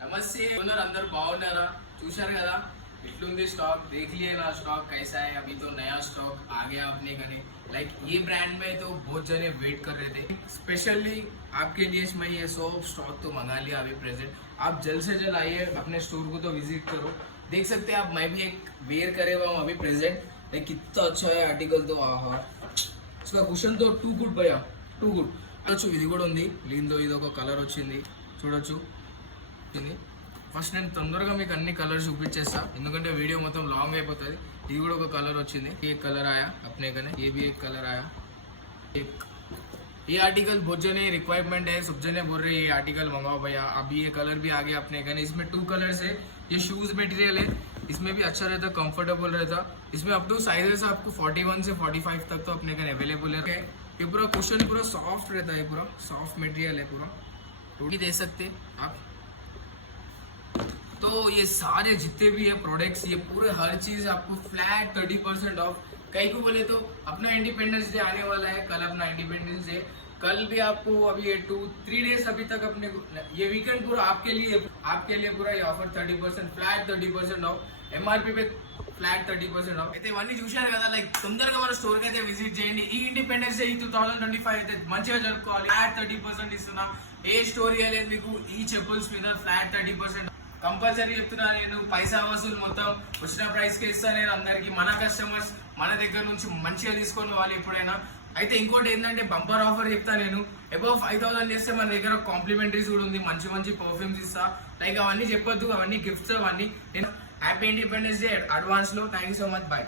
नमस्ते ओनर अंदर बागुन्नारा चूशाరు కదా इट्लुंदी स्टॉक देख लिए ना स्टॉक कैसा है। अभी तो नया स्टॉक आ गया अपने घने। लाइक ये ब्रांड में तो बहुत जने वेट कर रहे थे, स्पेशली आपके लिए मैं ये सब स्टॉक तो मंगा लिया अभी प्रेजेंट। आप जल्द से जल्द आइए अपने स्टोर को तो विजिट करो। देख सकते हैं आप, मैं भी एक वेयर करे हुआ हूँ अभी प्रेजेंट। लाइक कितना अच्छा है आर्टिकल तो, आहा इसका कुशन तो टू गुड भैया, टू गुड। చూడొచ్చు ఇది కూడా ఉంది, దీంతో ఇది ఒక కలర్ వచ్చింది చూడొచ్చు। ఇది ఫస్ట్ నేను తొందరగా మీకు అన్ని కలర్ చూపించేస్తా, ఎందుకంటే వీడియో మొత్తం లాంగ్ అయిపోతుంది। ఇది కూడా ఒక కలర్ వచ్చింది, ये कलर आया अपने कने, ये भी एक कलर आया। एक ये आर्टिकल बहुत जने रिक्वायरमेंट है, सब जने बोल रहे ये आर्टिकल मंगाओ भैया। अभी ये कलर भी आ गया अपने कने। इसमें 2 कलर्स है। ये शूज मटेरियल है, इसमें भी अच्छा रहता, कंफर्टेबल रहता। इसमें अप टू साइजेस आपको 41 से 45 तक तो अपने कने अवेलेबल है। ये पूरा कुशन पूरा सॉफ्ट रहता है, पूरा सॉफ्ट मटेरियल है पूरा, तो भी दे सकते आप। तो ये सारे जितने भी है प्रोडक्ट्स, ये पूरे हर चीज आपको फ्लैट 30% ऑफ। कहीं को बोले तो अपना इंडिपेंडेंस डे आने वाला है, कल अपना इंडिपेंडेंस डे। कल भी आपको अभी ये 2-3 डेज अभी तक अपने ये वीकेंड पूरा आपके लिए पूरा ये ऑफर 30% फ्लैट 30% ऑफ, ఎంఆర్పీ पे ఫ్లాట్ 30% ఆఫ్। అయితే ఇవన్నీ చూశారు కదా, లైక్ తొందరగా మన స్టోర్ కి అయితే విజిట్ చేయండి। ఈ ఇండిపెండెన్స్ డే 2025 అయితే మంచిగా జరుపుకోవాలి। ఫ్లాట్ 30% ఇస్తున్నా, ఏ స్టోర్ ఇవ్వలేదు మీకు ఈ చెప్పుల్స్ మీద ఫ్లాట్ 30%। కంపల్సరీ చెప్తున్నా నేను, పైసా వసూలు మొత్తం వచ్చిన ప్రైస్ కి ఇస్తాను నేను అందరికి। మన కస్టమర్స్ మన దగ్గర నుంచి మంచిగా తీసుకొని వాళ్ళు ఎప్పుడైనా। అయితే ఇంకోటి ఏంటంటే బంపర్ ఆఫర్ చెప్తా నేను, అబౌవ్ 5000 చేస్తే మన దగ్గర కాంప్లిమెంటరీస్ కూడా ఉంది, మంచి మంచి పర్ఫ్యూమ్స్ ఇస్తా। లైక్ అవన్నీ చెప్పొద్దు, అవన్నీ గిఫ్ట్స్ అవన్నీ। నేను హ్యాపీ ఇండిపెండెన్స్ డే అడ్వాన్స్ లో। Thank you so much, bye.